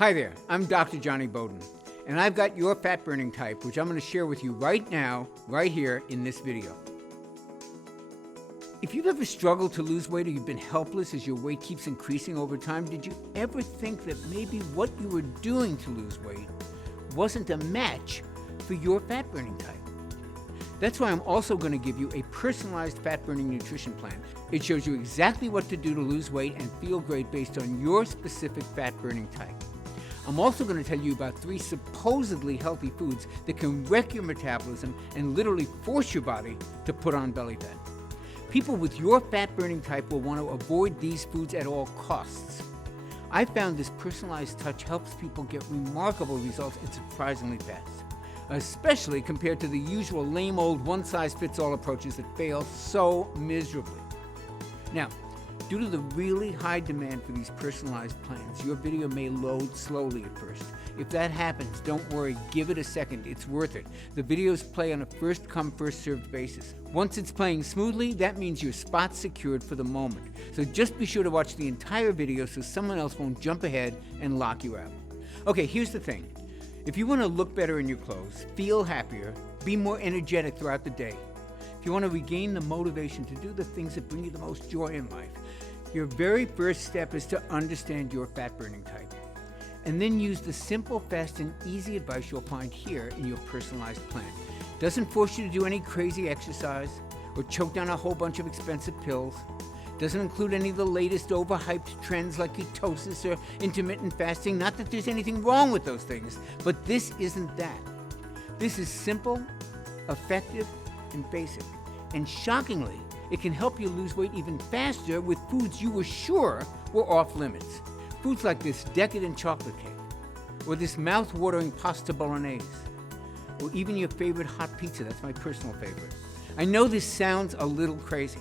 Hi there, I'm Dr. Johnny Bowden, and I've got your fat burning type, which I'm going to share with you right now, right here in this video. If you've ever struggled to lose weight or you've been helpless as your weight keeps increasing over time, did you ever think that maybe what you were doing to lose weight wasn't a match for your fat burning type? That's why I'm also going to give you a personalized fat burning nutrition plan. It shows you exactly what to do to lose weight and feel great based on your specific fat burning type. I'm also going to tell you about 3 supposedly healthy foods that can wreck your metabolism and literally force your body to put on belly fat. People with your fat burning type will want to avoid these foods at all costs. I found this personalized touch helps people get remarkable results and surprisingly fast, especially compared to the usual lame old one-size-fits-all approaches that fail so miserably. Now, due to the really high demand for these personalized plans, your video may load slowly at first. If that happens, don't worry, give it a second, it's worth it. The videos play on a first-come, first-served basis. Once it's playing smoothly, that means your spot's secured for the moment. So just be sure to watch the entire video so someone else won't jump ahead and lock you out. Okay, here's the thing. If you want to look better in your clothes, feel happier, be more energetic throughout the day, if you want to regain the motivation to do the things that bring you the most joy in life, your very first step is to understand your fat burning type. And then use the simple, fast, and easy advice you'll find here in your personalized plan. It doesn't force you to do any crazy exercise or choke down a whole bunch of expensive pills. It doesn't include any of the latest overhyped trends like ketosis or intermittent fasting. Not that there's anything wrong with those things, but this isn't that. This is simple, effective, and basic. And shockingly, it can help you lose weight even faster with foods you were sure were off limits. Foods like this decadent chocolate cake, or this mouth-watering pasta bolognese, or even your favorite hot pizza. That's my personal favorite. I know this sounds a little crazy,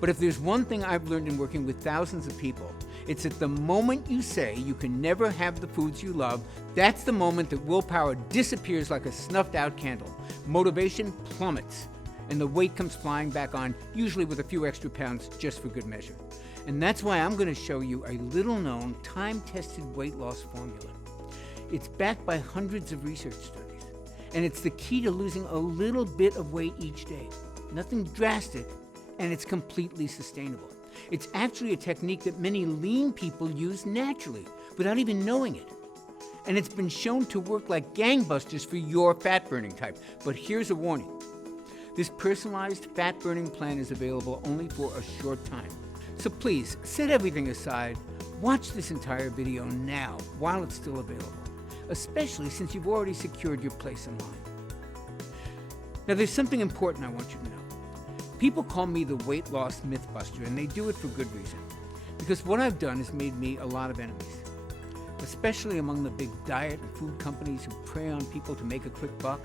but if there's one thing I've learned in working with thousands of people, it's that the moment you say you can never have the foods you love, that's the moment that willpower disappears like a snuffed-out candle. Motivation plummets, and the weight comes flying back on, usually with a few extra pounds just for good measure. And that's why I'm going to show you a little-known, time-tested weight loss formula. It's backed by hundreds of research studies, and it's the key to losing a little bit of weight each day. Nothing drastic, and it's completely sustainable. It's actually a technique that many lean people use naturally, without even knowing it. And it's been shown to work like gangbusters for your fat-burning type. But here's a warning. This personalized fat-burning plan is available only for a short time. So please, set everything aside, watch this entire video now while it's still available, especially since you've already secured your place in line. Now there's something important I want you to know. People call me the weight loss mythbuster, and they do it for good reason. Because what I've done has made me a lot of enemies, especially among the big diet and food companies who prey on people to make a quick buck.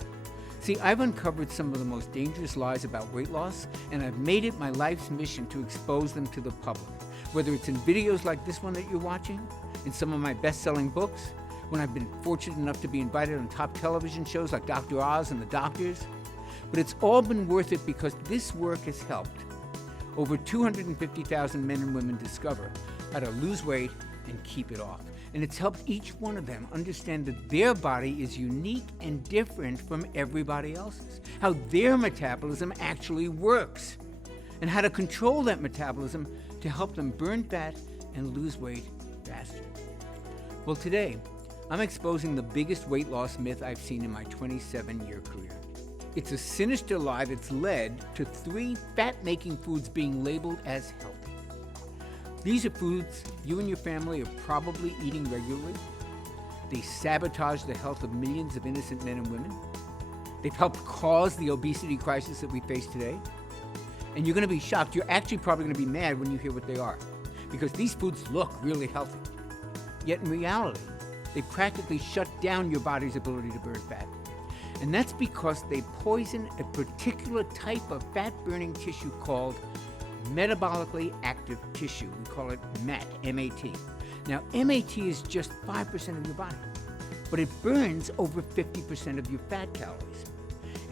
See, I've uncovered some of the most dangerous lies about weight loss, and I've made it my life's mission to expose them to the public. Whether it's in videos like this one that you're watching, in some of my best-selling books, when I've been fortunate enough to be invited on top television shows like Dr. Oz and The Doctors. But it's all been worth it because this work has helped over 250,000 men and women discover how to lose weight and keep it off. And it's helped each one of them understand that their body is unique and different from everybody else's, how their metabolism actually works, and how to control that metabolism to help them burn fat and lose weight faster. Well, today, I'm exposing the biggest weight loss myth I've seen in my 27-year career. It's a sinister lie that's led to 3 fat-making foods being labeled as healthy. These are foods you and your family are probably eating regularly. They sabotage the health of millions of innocent men and women. They've helped cause the obesity crisis that we face today. And you're going to be shocked. You're actually probably going to be mad when you hear what they are, because these foods look really healthy. Yet in reality, they practically shut down your body's ability to burn fat. And that's because they poison a particular type of fat-burning tissue called metabolically active tissue. We call it MAT, M-A-T. Now, MAT is just 5% of your body, but it burns over 50% of your fat calories.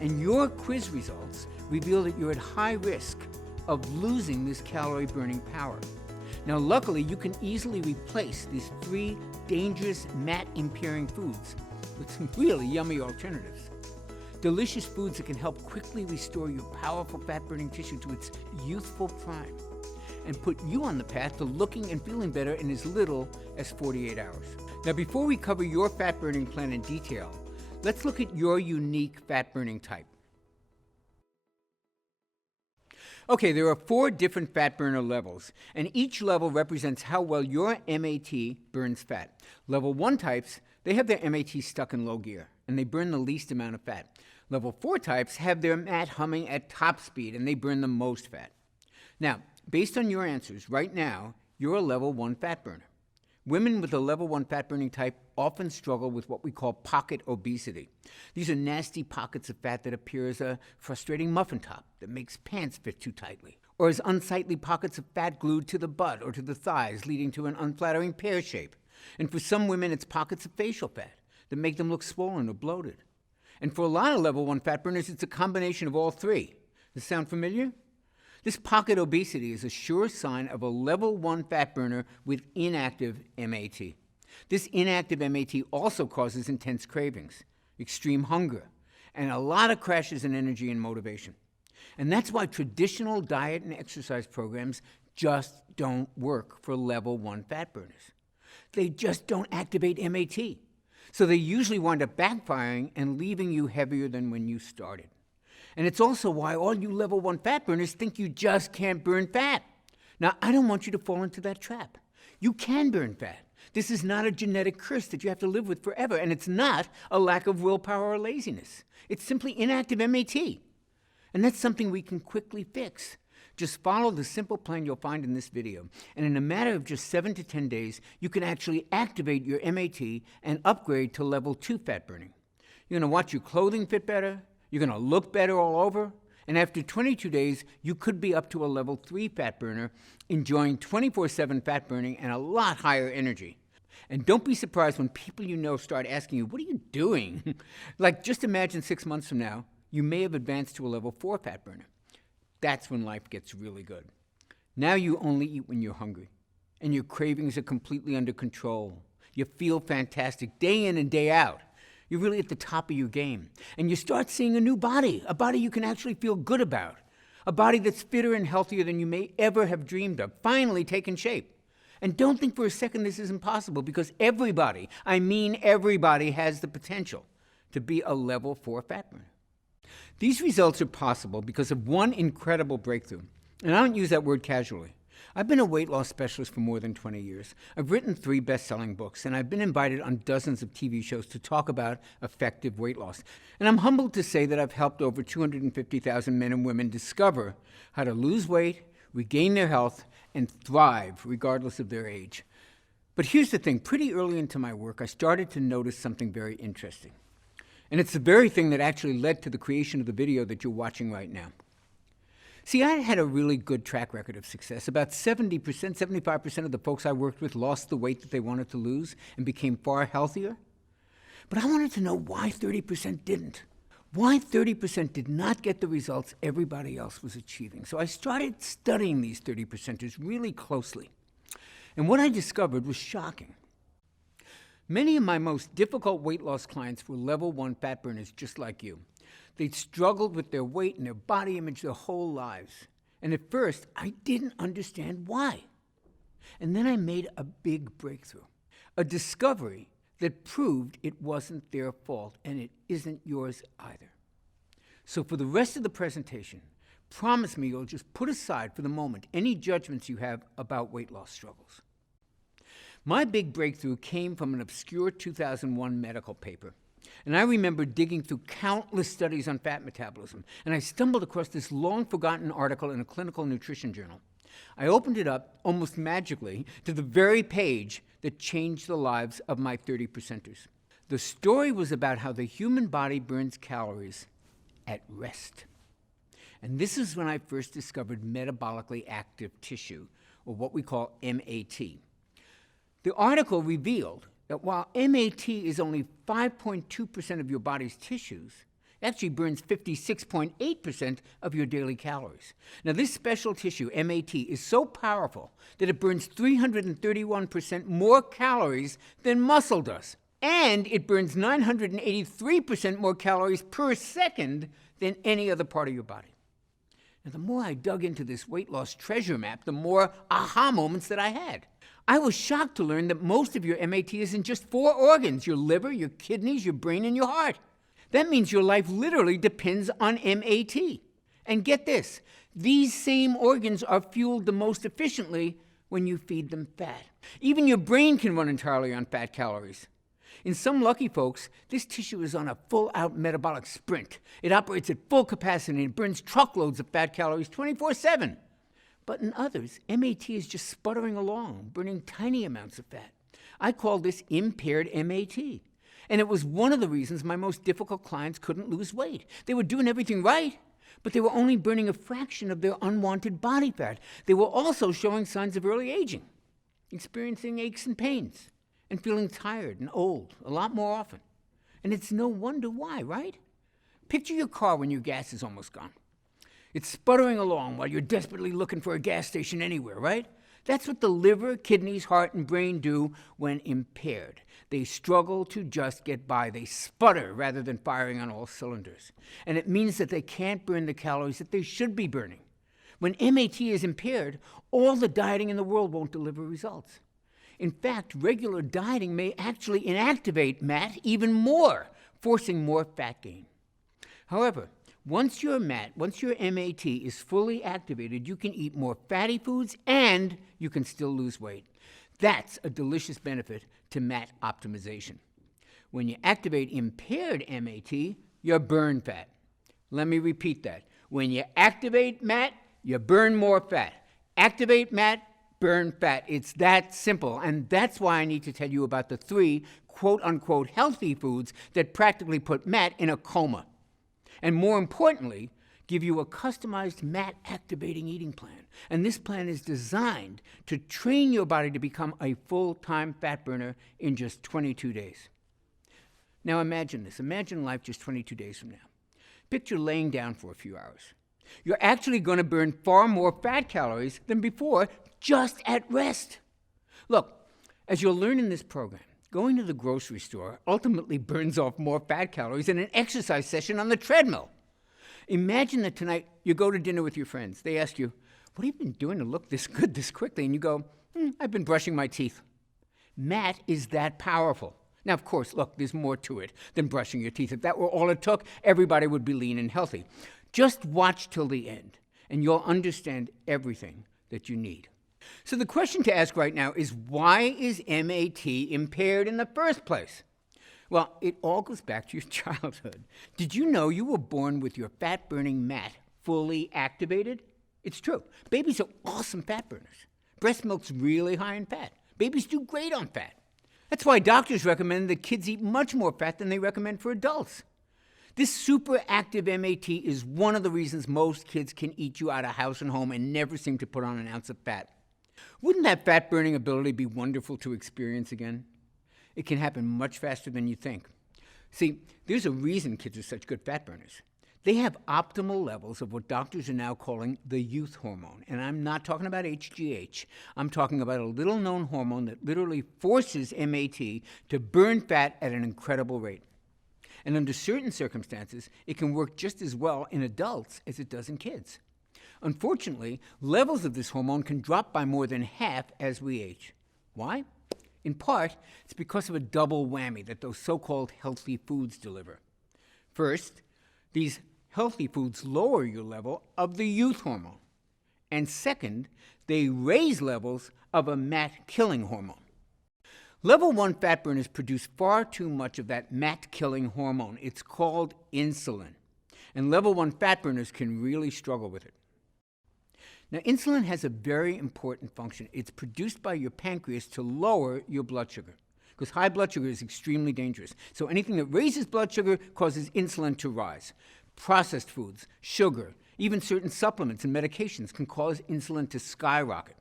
And your quiz results reveal that you're at high risk of losing this calorie-burning power. Now, luckily, you can easily replace these 3 dangerous fat-impairing foods with some really yummy alternatives. Delicious foods that can help quickly restore your powerful fat-burning tissue to its youthful prime and put you on the path to looking and feeling better in as little as 48 hours. Now, before we cover your fat-burning plan in detail, let's look at your unique fat-burning type. Okay, there are 4 different fat burner levels, and each level represents how well your MAT burns fat. Level 1 types, they have their MAT stuck in low gear, and they burn the least amount of fat. Level 4 types have their MAT humming at top speed, and they burn the most fat. Now, based on your answers, right now, you're a level 1 fat burner. Women with a level 1 fat-burning type often struggle with what we call pocket obesity. These are nasty pockets of fat that appear as a frustrating muffin top that makes pants fit too tightly, or as unsightly pockets of fat glued to the butt or to the thighs, leading to an unflattering pear shape. And for some women, it's pockets of facial fat that make them look swollen or bloated. And for a lot of level 1 fat burners, it's a combination of all 3. Does this sound familiar? This pocket obesity is a sure sign of a level 1 fat burner with inactive MAT. This inactive MAT also causes intense cravings, extreme hunger, and a lot of crashes in energy and motivation. And that's why traditional diet and exercise programs just don't work for level 1 fat burners. They just don't activate MAT. So they usually wind up backfiring and leaving you heavier than when you started. And it's also why all you level 1 fat burners think you just can't burn fat. Now, I don't want you to fall into that trap. You can burn fat. This is not a genetic curse that you have to live with forever, and it's not a lack of willpower or laziness. It's simply inactive MAT. And that's something we can quickly fix. Just follow the simple plan you'll find in this video, and in a matter of just 7 to 10 days, you can actually activate your MAT and upgrade to level 2 fat burning. You're going to watch your clothing fit better, you're going to look better all over, and after 22 days, you could be up to a level 3 fat burner, enjoying 24/7 fat burning and a lot higher energy. And don't be surprised when people you know start asking you, what are you doing? Like, just imagine 6 months from now, you may have advanced to a level 4 fat burner. That's when life gets really good. Now you only eat when you're hungry, and your cravings are completely under control. You feel fantastic day in and day out. You're really at the top of your game. And you start seeing a new body, a body you can actually feel good about, a body that's fitter and healthier than you may ever have dreamed of, finally taking shape. And don't think for a second this isn't possible, because everybody, I mean everybody, has the potential to be a level 4 fat burner. These results are possible because of one incredible breakthrough. And I don't use that word casually. I've been a weight loss specialist for more than 20 years. I've written 3 best-selling books, and I've been invited on dozens of TV shows to talk about effective weight loss. And I'm humbled to say that I've helped over 250,000 men and women discover how to lose weight, regain their health, and thrive regardless of their age. But here's the thing. Pretty early into my work, I started to notice something very interesting. And it's the very thing that actually led to the creation of the video that you're watching right now. See, I had a really good track record of success. About 70%, 75% of the folks I worked with lost the weight that they wanted to lose and became far healthier. But I wanted to know why 30% didn't. Why 30% did not get the results everybody else was achieving. So I started studying these 30%ers really closely. And what I discovered was shocking. Many of my most difficult weight loss clients were level 1 fat burners just like you. They'd struggled with their weight and their body image their whole lives. And at first, I didn't understand why. And then I made a big breakthrough, a discovery that proved it wasn't their fault, and it isn't yours either. So for the rest of the presentation, promise me you'll just put aside for the moment any judgments you have about weight loss struggles. My big breakthrough came from an obscure 2001 medical paper. And I remember digging through countless studies on fat metabolism, and I stumbled across this long-forgotten article in a clinical nutrition journal. I opened it up, almost magically, to the very page that changed the lives of my 30%ers. The story was about how the human body burns calories at rest. And this is when I first discovered metabolically active tissue, or what we call MAT. The article revealed that while MAT is only 5.2% of your body's tissues, It actually burns 56.8% of your daily calories. Now, this special tissue, MAT, is so powerful that it burns 331% more calories than muscle does. And it burns 983% more calories per second than any other part of your body. Now, the more I dug into this weight loss treasure map, the more aha moments that I had. I was shocked to learn that most of your MAT is in just 4 organs: your liver, your kidneys, your brain, and your heart. That means your life literally depends on MAT. And get this, these same organs are fueled the most efficiently when you feed them fat. Even your brain can run entirely on fat calories. In some lucky folks, this tissue is on a full-out metabolic sprint. It operates at full capacity and burns truckloads of fat calories 24/7. But in others, MAT is just sputtering along, burning tiny amounts of fat. I call this impaired MAT. And it was one of the reasons my most difficult clients couldn't lose weight. They were doing everything right, but they were only burning a fraction of their unwanted body fat. They were also showing signs of early aging, experiencing aches and pains, and feeling tired and old a lot more often. And it's no wonder why, right? Picture your car when your gas is almost gone. It's sputtering along while you're desperately looking for a gas station anywhere, right? That's what the liver, kidneys, heart, and brain do when impaired. They struggle to just get by. They sputter rather than firing on all cylinders. And it means that they can't burn the calories that they should be burning. When MAT is impaired, all the dieting in the world won't deliver results. In fact, regular dieting may actually inactivate MAT even more, forcing more fat gain. However, once your MAT is fully activated, you can eat more fatty foods and you can still lose weight. That's a delicious benefit to MAT optimization. When you activate impaired MAT, you burn fat. Let me repeat that. When you activate MAT, you burn more fat. Activate MAT, burn fat. It's that simple. And that's why I need to tell you about the 3 quote-unquote healthy foods that practically put MAT in a coma. And more importantly, give you a customized MAT-activating eating plan. And this plan is designed to train your body to become a full-time fat burner in just 22 days. Now imagine this. Imagine life just 22 days from now. Picture laying down for a few hours. You're actually going to burn far more fat calories than before just at rest. Look, as you'll learn in this program, going to the grocery store ultimately burns off more fat calories than an exercise session on the treadmill. Imagine that tonight you go to dinner with your friends. They ask you, "What have you been doing to look this good this quickly?" And you go, "I've been brushing my teeth." MAT is that powerful. Now, of course, look, there's more to it than brushing your teeth. If that were all it took, everybody would be lean and healthy. Just watch till the end, and you'll understand everything that you need. So the question to ask right now is, why is MAT impaired in the first place? Well, it all goes back to your childhood. Did you know you were born with your fat-burning MAT fully activated? It's true. Babies are awesome fat burners. Breast milk's really high in fat. Babies do great on fat. That's why doctors recommend that kids eat much more fat than they recommend for adults. This super active MAT is one of the reasons most kids can eat you out of house and home and never seem to put on an ounce of fat. Wouldn't that fat-burning ability be wonderful to experience again? It can happen much faster than you think. See, there's a reason kids are such good fat burners. They have optimal levels of what doctors are now calling the youth hormone. And I'm not talking about HGH. I'm talking about a little-known hormone that literally forces MAT to burn fat at an incredible rate. And under certain circumstances, it can work just as well in adults as it does in kids. Unfortunately, levels of this hormone can drop by more than half as we age. Why? In part, it's because of a double whammy that those so-called healthy foods deliver. First, these healthy foods lower your level of the youth hormone. And second, they raise levels of a MAT-killing hormone. Level 1 fat burners produce far too much of that MAT-killing hormone. It's called insulin. And level 1 fat burners can really struggle with it. Now, insulin has a very important function. It's produced by your pancreas to lower your blood sugar, because high blood sugar is extremely dangerous. So anything that raises blood sugar causes insulin to rise. Processed foods, sugar, even certain supplements and medications can cause insulin to skyrocket.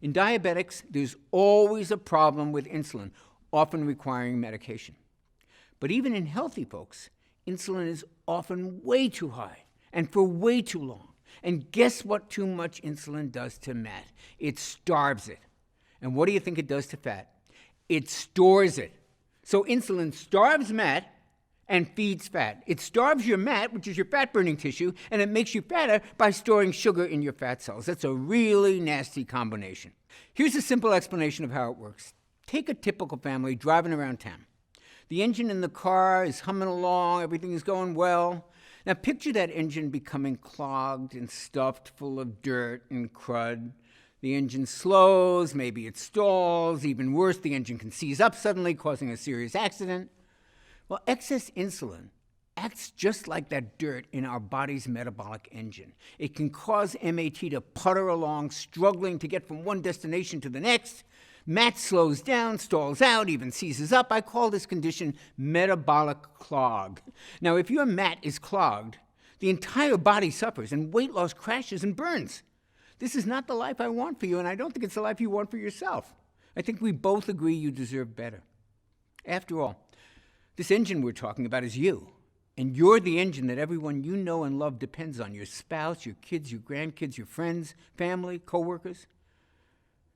In diabetics, there's always a problem with insulin, often requiring medication. But even in healthy folks, insulin is often way too high and for way too long. And guess what too much insulin does to fat? It starves it. And what do you think it does to fat? It stores it. So insulin starves fat and feeds fat. It starves your fat, which is your fat-burning tissue, and it makes you fatter by storing sugar in your fat cells. That's a really nasty combination. Here's a simple explanation of how it works. Take a typical family driving around town. The engine in the car is humming along, everything is going well. Now picture that engine becoming clogged and stuffed full of dirt and crud. The engine slows, maybe it stalls, even worse, the engine can seize up suddenly, causing a serious accident. Well, excess insulin acts just like that dirt in our body's metabolic engine. It can cause MAT to putter along, struggling to get from one destination to the next. MAT slows down, stalls out, even seizes up. I call this condition metabolic clog. Now, if your MAT is clogged, the entire body suffers and weight loss crashes and burns. This is not the life I want for you, and I don't think it's the life you want for yourself. I think we both agree you deserve better. After all, this engine we're talking about is you, and you're the engine that everyone you know and love depends on, your spouse, your kids, your grandkids, your friends, family, coworkers.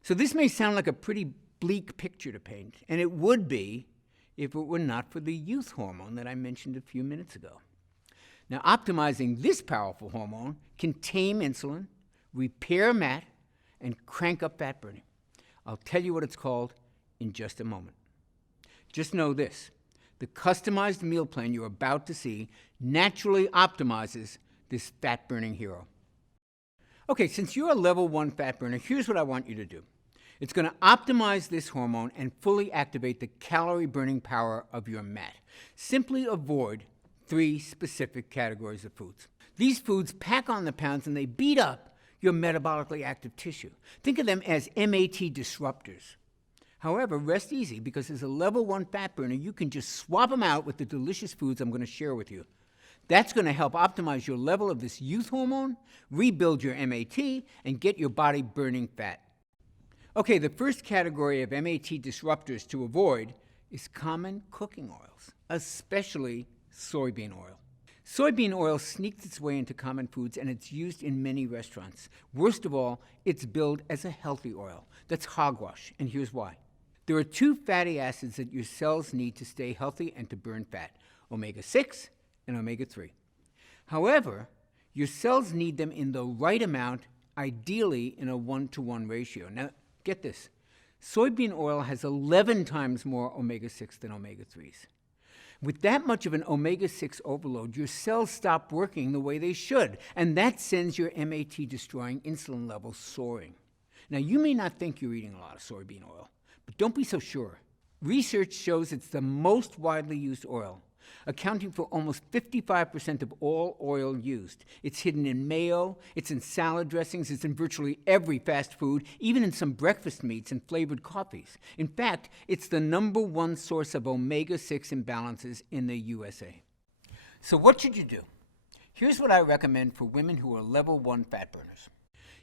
So this may sound like a pretty bleak picture to paint, and it would be if it were not for the youth hormone that I mentioned a few minutes ago. Now, optimizing this powerful hormone can tame insulin, repair MAT, and crank up fat burning. I'll tell you what it's called in just a moment. Just know this. The customized meal plan you're about to see naturally optimizes this fat-burning hero. Okay, since you're a level 1 fat burner, here's what I want you to do. It's going to optimize this hormone and fully activate the calorie-burning power of your MAT. Simply avoid 3 specific categories of foods. These foods pack on the pounds and they beat up your metabolically active tissue. Think of them as MAT disruptors. However, rest easy, because as a level 1 fat burner, you can just swap them out with the delicious foods I'm going to share with you. That's going to help optimize your level of this youth hormone, rebuild your MAT, and get your body burning fat. Okay, the first category of MAT disruptors to avoid is common cooking oils, especially soybean oil. Soybean oil sneaks its way into common foods, and it's used in many restaurants. Worst of all, it's billed as a healthy oil. That's hogwash, and here's why. There are 2 fatty acids that your cells need to stay healthy and to burn fat, omega-6 and omega-3. However, your cells need them in the right amount, ideally in a 1-to-1 ratio. Now, get this. Soybean oil has 11 times more omega-6 than omega-3s. With that much of an omega-6 overload, your cells stop working the way they should, and that sends your MAT-destroying insulin levels soaring. Now, you may not think you're eating a lot of soybean oil, but don't be so sure. Research shows it's the most widely used oil, accounting for almost 55% of all oil used. It's hidden in mayo, it's in salad dressings, it's in virtually every fast food, even in some breakfast meats and flavored coffees. In fact, it's the number 1 source of omega-6 imbalances in the USA. So what should you do? Here's what I recommend for women who are level 1 fat burners.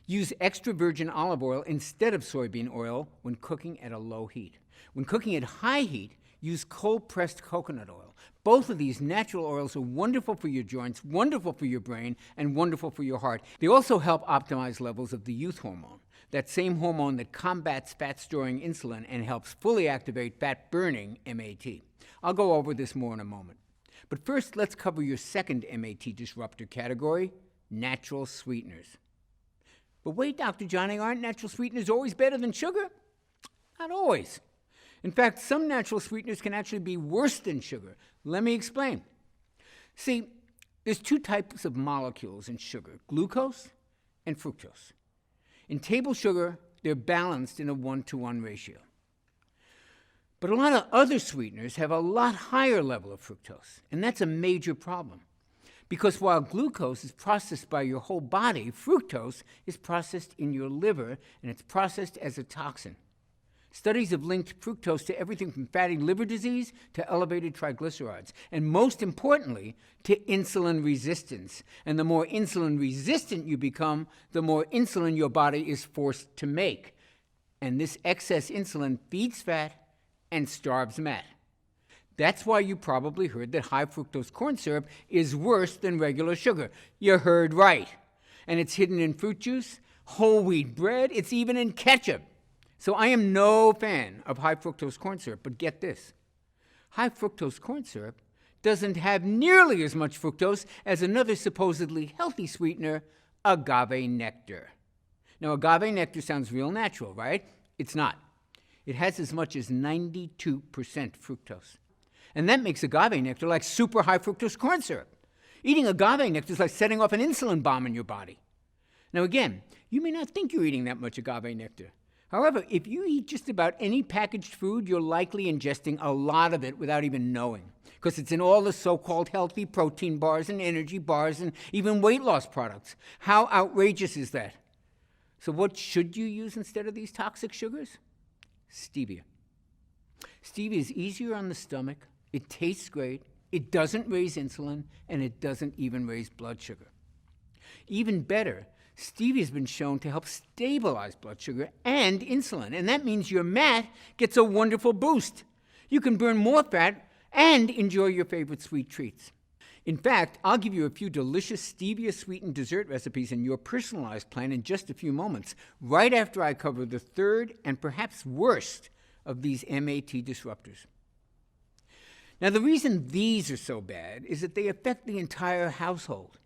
Use extra virgin olive oil instead of soybean oil when cooking at a low heat. When cooking at high heat, use cold-pressed coconut oil. Both of these natural oils are wonderful for your joints, wonderful for your brain, and wonderful for your heart. They also help optimize levels of the youth hormone, that same hormone that combats fat-storing insulin and helps fully activate fat-burning MAT. I'll go over this more in a moment. But first, let's cover your second MAT disruptor category, natural sweeteners. But wait, Dr. Johnny, aren't natural sweeteners always better than sugar? Not always. In fact, some natural sweeteners can actually be worse than sugar. Let me explain. See, there's 2 types of molecules in sugar, glucose and fructose. In table sugar, they're balanced in a 1-to-1 ratio. But a lot of other sweeteners have a lot higher level of fructose, and that's a major problem. Because while glucose is processed by your whole body, fructose is processed in your liver, and it's processed as a toxin. Studies have linked fructose to everything from fatty liver disease to elevated triglycerides, and most importantly, to insulin resistance. And the more insulin resistant you become, the more insulin your body is forced to make. And this excess insulin feeds fat and starves MAT. That's why you probably heard that high fructose corn syrup is worse than regular sugar. You heard right. And it's hidden in fruit juice, whole wheat bread, it's even in ketchup. So I am no fan of high fructose corn syrup, but get this. High fructose corn syrup doesn't have nearly as much fructose as another supposedly healthy sweetener, agave nectar. Now, agave nectar sounds real natural, right? It's not. It has as much as 92% fructose. And that makes agave nectar like super high fructose corn syrup. Eating agave nectar is like setting off an insulin bomb in your body. Now again, you may not think you're eating that much agave nectar. However, if you eat just about any packaged food, you're likely ingesting a lot of it without even knowing, because it's in all the so-called healthy protein bars and energy bars and even weight loss products. How outrageous is that? So what should you use instead of these toxic sugars? Stevia. Stevia is easier on the stomach, it tastes great, it doesn't raise insulin, and it doesn't even raise blood sugar. Even better, stevia has been shown to help stabilize blood sugar and insulin, and that means your MAT gets a wonderful boost. You can burn more fat and enjoy your favorite sweet treats. In fact, I'll give you a few delicious stevia-sweetened dessert recipes in your personalized plan in just a few moments, right after I cover the third and perhaps worst of these MAT disruptors. Now, the reason these are so bad is that they affect the entire household.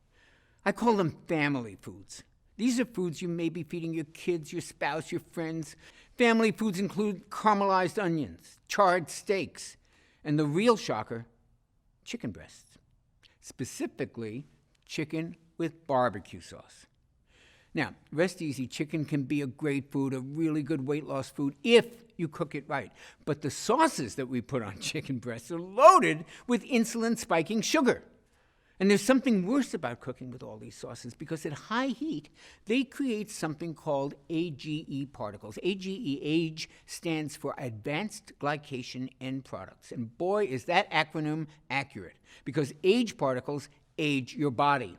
I call them family foods. These are foods you may be feeding your kids, your spouse, your friends. Family foods include caramelized onions, charred steaks, and the real shocker, chicken breasts. Specifically, chicken with barbecue sauce. Now, rest easy, chicken can be a great food, a really good weight loss food, if you cook it right. But the sauces that we put on chicken breasts are loaded with insulin-spiking sugar. And there's something worse about cooking with all these sauces, because at high heat, they create something called AGE particles. AGE stands for Advanced Glycation End Products. And boy, is that acronym accurate, because age particles age your body.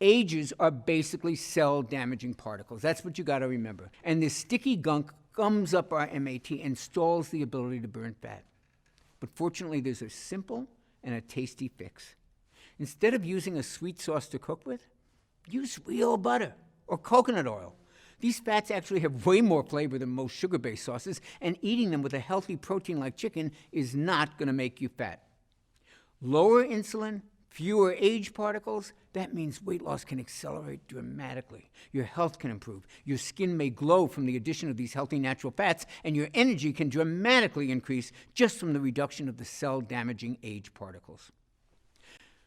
Ages are basically cell-damaging particles. That's what you got to remember. And this sticky gunk gums up our MAT and stalls the ability to burn fat. But fortunately, there's a simple and a tasty fix. Instead of using a sweet sauce to cook with, use real butter or coconut oil. These fats actually have way more flavor than most sugar-based sauces, and eating them with a healthy protein like chicken is not going to make you fat. Lower insulin, fewer age particles, that means weight loss can accelerate dramatically. Your health can improve. Your skin may glow from the addition of these healthy natural fats, and your energy can dramatically increase just from the reduction of the cell-damaging age particles.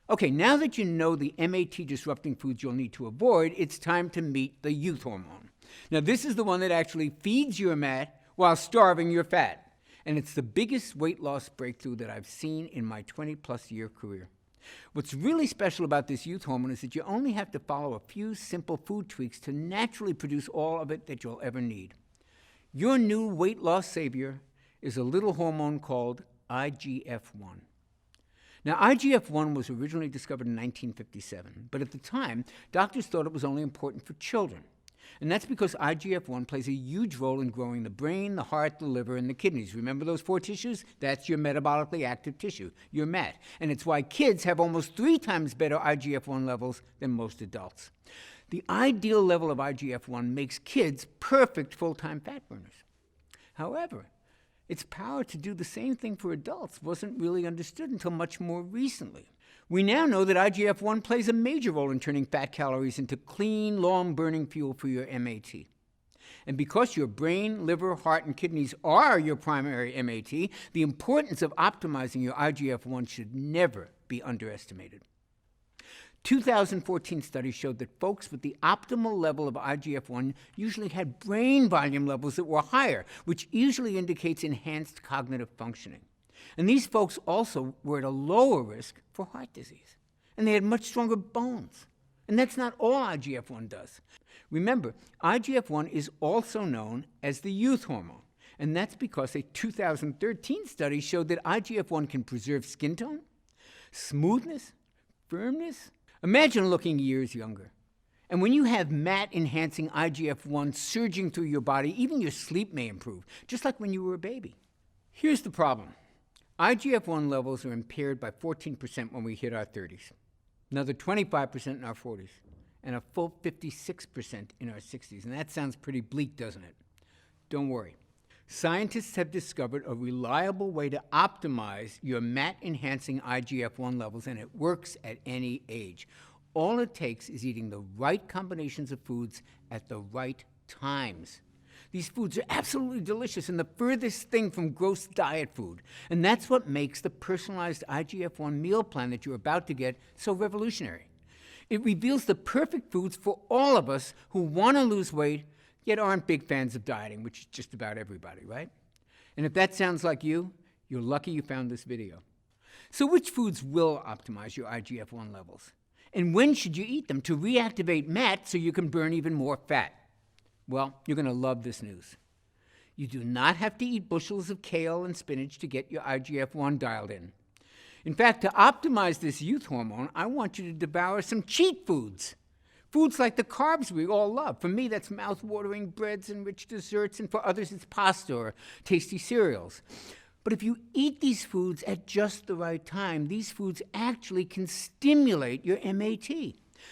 Okay, now that you know the MAT-disrupting foods you'll need to avoid, it's time to meet the youth hormone. Now, this is the one that actually feeds your MAT while starving your fat. And it's the biggest weight loss breakthrough that I've seen in my 20-plus year career. What's really special about this youth hormone is that you only have to follow a few simple food tweaks to naturally produce all of it that you'll ever need. Your new weight loss savior is a little hormone called IGF-1. Now, IGF-1 was originally discovered in 1957, but at the time, doctors thought it was only important for children. And that's because IGF-1 plays a huge role in growing the brain, the heart, the liver, and the kidneys. Remember those 4 tissues? That's your metabolically active tissue, your MAT. And it's why kids have almost 3 times better IGF-1 levels than most adults. The ideal level of IGF-1 makes kids perfect full-time fat burners. However, its power to do the same thing for adults wasn't really understood until much more recently. We now know that IGF-1 plays a major role in turning fat calories into clean, long-burning fuel for your MAT. And because your brain, liver, heart, and kidneys are your primary MAT, the importance of optimizing your IGF-1 should never be underestimated. 2014 studies showed that folks with the optimal level of IGF-1 usually had brain volume levels that were higher, which usually indicates enhanced cognitive functioning. And these folks also were at a lower risk for heart disease. And they had much stronger bones. And that's not all IGF-1 does. Remember, IGF-1 is also known as the youth hormone. And that's because a 2013 study showed that IGF-1 can preserve skin tone, smoothness, firmness. Imagine looking years younger. And when you have MAT-enhancing IGF-1 surging through your body, even your sleep may improve, just like when you were a baby. Here's the problem. IGF-1 levels are impaired by 14% when we hit our 30s, another 25% in our 40s, and a full 56% in our 60s. And that sounds pretty bleak, doesn't it? Don't worry. Scientists have discovered a reliable way to optimize your MAT-enhancing IGF-1 levels, and it works at any age. All it takes is eating the right combinations of foods at the right times. These foods are absolutely delicious and the furthest thing from gross diet food. And that's what makes the personalized IGF-1 meal plan that you're about to get so revolutionary. It reveals the perfect foods for all of us who want to lose weight, yet aren't big fans of dieting, which is just about everybody, right? And if that sounds like you, you're lucky you found this video. So which foods will optimize your IGF-1 levels? And when should you eat them to reactivate MAT so you can burn even more fat? Well, you're going to love this news. You do not have to eat bushels of kale and spinach to get your IGF-1 dialed in. In fact, to optimize this youth hormone, I want you to devour some cheat foods. Foods like the carbs we all love. For me, that's mouth-watering breads and rich desserts, and for others, it's pasta or tasty cereals. But if you eat these foods at just the right time, these foods actually can stimulate your MAT.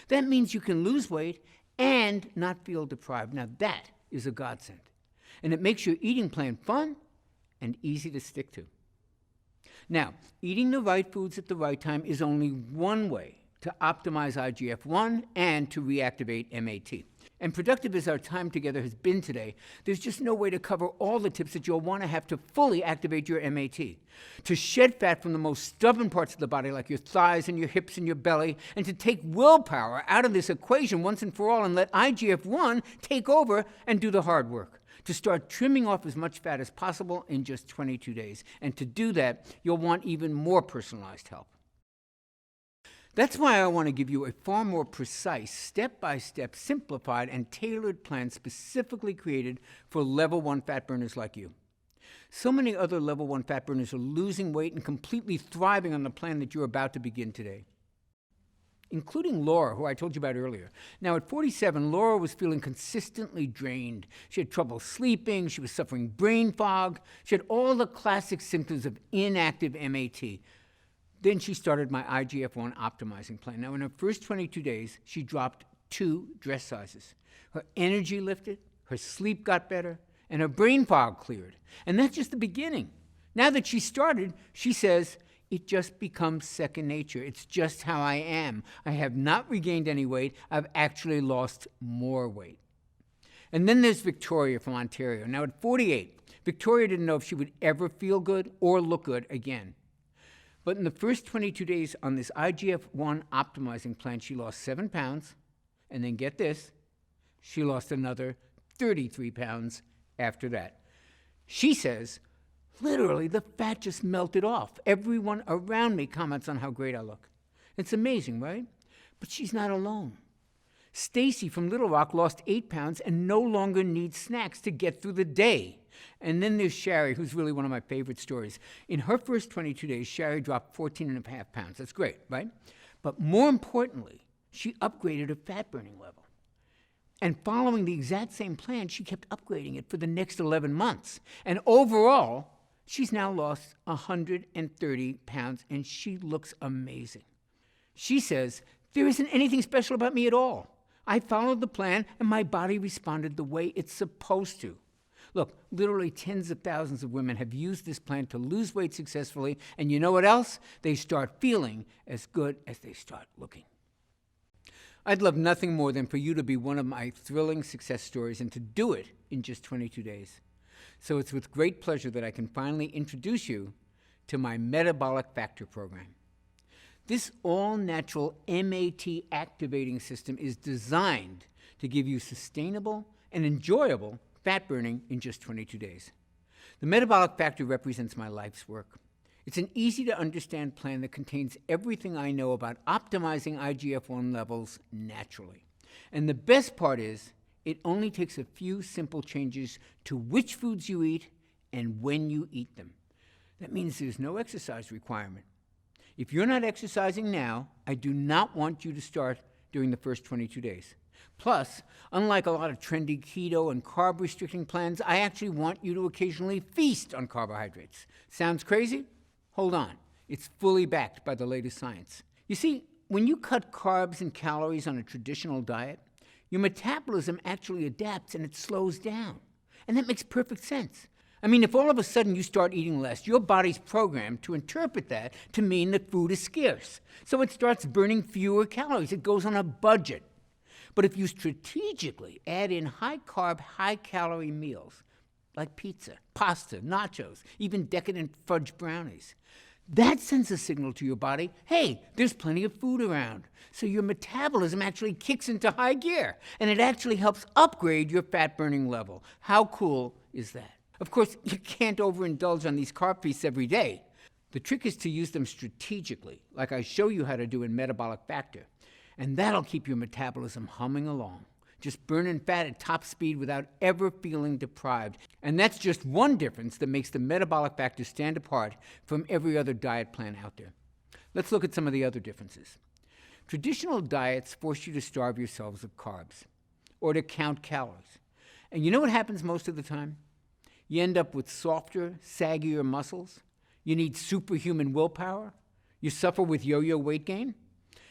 That means you can lose weight and not feel deprived. Now, that is a godsend. And it makes your eating plan fun and easy to stick to. Now, eating the right foods at the right time is only one way to optimize IGF-1 and to reactivate MAT. And productive as our time together has been today, there's just no way to cover all the tips that you'll want to have to fully activate your MAT. To shed fat from the most stubborn parts of the body, like your thighs and your hips and your belly, and to take willpower out of this equation once and for all and let IGF-1 take over and do the hard work. To start trimming off as much fat as possible in just 22 days. And to do that, you'll want even more personalized help. That's why I want to give you a far more precise, step-by-step, simplified, and tailored plan specifically created for level 1 fat burners like you. So many other level 1 fat burners are losing weight and completely thriving on the plan that you're about to begin today, including Laura, who I told you about earlier. Now, at 47, Laura was feeling consistently drained. She had trouble sleeping. She was suffering brain fog. She had all the classic symptoms of inactive MAT. Then she started my IGF-1 optimizing plan. Now, in her first 22 days, she dropped 2 dress sizes. Her energy lifted, her sleep got better, and her brain fog cleared. And that's just the beginning. Now that she started, she says, it just becomes second nature. It's just how I am. I have not regained any weight. I've actually lost more weight. And then there's Victoria from Ontario. Now, at 48, Victoria didn't know if she would ever feel good or look good again. But in the first 22 days on this IGF-1 optimizing plan, she lost 7 pounds, and then get this, she lost another 33 pounds after that. She says, literally, the fat just melted off. Everyone around me comments on how great I look. It's amazing, right? But she's not alone. Stacy from Little Rock lost 8 pounds and no longer needs snacks to get through the day. And then there's Shari, who's really one of my favorite stories. In her first 22 days, Shari dropped 14.5 pounds. That's great, right? But more importantly, she upgraded her fat-burning level. And following the exact same plan, she kept upgrading it for the next 11 months. And overall, she's now lost 130 pounds, and she looks amazing. She says, there isn't anything special about me at all. I followed the plan, and my body responded the way it's supposed to. Look, literally tens of thousands of women have used this plan to lose weight successfully, and you know what else? They start feeling as good as they start looking. I'd love nothing more than for you to be one of my thrilling success stories and to do it in just 22 days. So it's with great pleasure that I can finally introduce you to my Metabolic Factor program. This all-natural MAT activating system is designed to give you sustainable and enjoyable fat burning in just 22 days. The Metabolic Factor represents my life's work. It's an easy-to-understand plan that contains everything I know about optimizing IGF-1 levels naturally. And the best part is, it only takes a few simple changes to which foods you eat and when you eat them. That means there's no exercise requirement. If you're not exercising now, I do not want you to start during the first 22 days. Plus, unlike a lot of trendy keto and carb-restricting plans, I actually want you to occasionally feast on carbohydrates. Sounds crazy? Hold on, it's fully backed by the latest science. You see, when you cut carbs and calories on a traditional diet, your metabolism actually adapts and it slows down. And that makes perfect sense. I mean, if all of a sudden you start eating less, your body's programmed to interpret that to mean that food is scarce. So it starts burning fewer calories. It goes on a budget. But if you strategically add in high-carb, high-calorie meals, like pizza, pasta, nachos, even decadent fudge brownies, that sends a signal to your body, hey, there's plenty of food around. So your metabolism actually kicks into high gear, and it actually helps upgrade your fat-burning level. How cool is that? Of course, you can't overindulge on these carb feasts every day. The trick is to use them strategically, like I show you how to do in Metabolic Factor. And that'll keep your metabolism humming along, just burning fat at top speed without ever feeling deprived. And that's just one difference that makes the Metabolic Factor stand apart from every other diet plan out there. Let's look at some of the other differences. Traditional diets force you to starve yourselves of carbs or to count calories. And you know what happens most of the time? You end up with softer, saggier muscles. You need superhuman willpower. You suffer with yo-yo weight gain.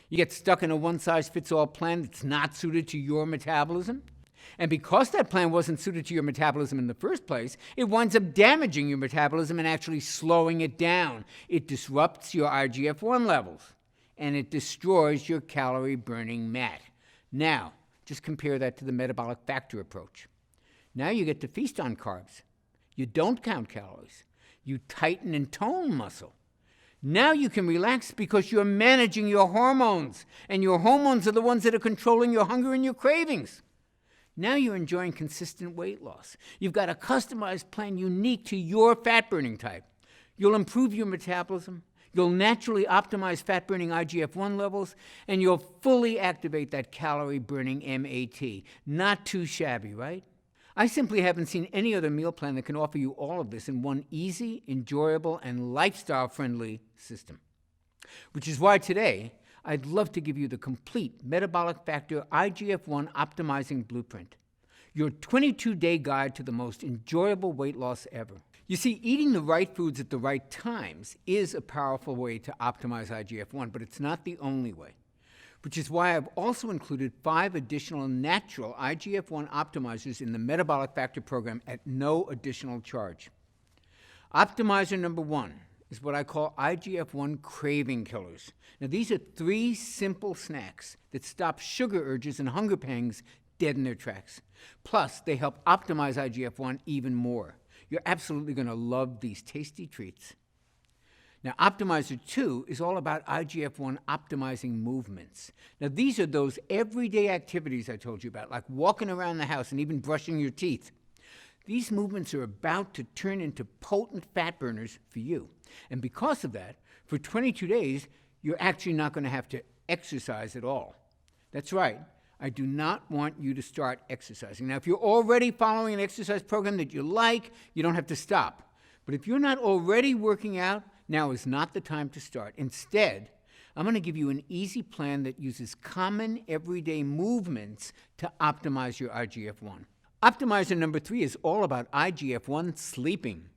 You get stuck in a one-size-fits-all plan that's not suited to your metabolism. And because that plan wasn't suited to your metabolism in the first place, it winds up damaging your metabolism and actually slowing it down. It disrupts your IGF-1 levels, and it destroys your calorie-burning mat. Now, just compare that to the Metabolic Factor approach. Now you get to feast on carbs. You don't count calories. You tighten and tone muscle. Now you can relax because you're managing your hormones, and your hormones are the ones that are controlling your hunger and your cravings. Now you're enjoying consistent weight loss. You've got a customized plan unique to your fat-burning type. You'll improve your metabolism, you'll naturally optimize fat-burning IGF-1 levels, and you'll fully activate that calorie-burning MAT. Not too shabby, right? I simply haven't seen any other meal plan that can offer you all of this in one easy, enjoyable, and lifestyle-friendly system. Which is why today, I'd love to give you the complete Metabolic Factor IGF-1 Optimizing Blueprint, your 22-day guide to the most enjoyable weight loss ever. You see, eating the right foods at the right times is a powerful way to optimize IGF-1, but it's not the only way. Which is why I've also included 5 additional natural IGF-1 optimizers in the Metabolic Factor program at no additional charge. Optimizer number 1 is what I call IGF-1 craving killers. Now, these are 3 simple snacks that stop sugar urges and hunger pangs dead in their tracks. Plus, they help optimize IGF-1 even more. You're absolutely going to love these tasty treats. Now, Optimizer 2 is all about IGF-1 optimizing movements. Now, these are those everyday activities I told you about, like walking around the house and even brushing your teeth. These movements are about to turn into potent fat burners for you. And because of that, for 22 days, you're actually not going to have to exercise at all. That's right. I do not want you to start exercising. Now, if you're already following an exercise program that you like, you don't have to stop. But if you're not already working out, now is not the time to start. Instead, I'm going to give you an easy plan that uses common everyday movements to optimize your IGF-1. Optimizer number 3 is all about IGF-1 sleeping.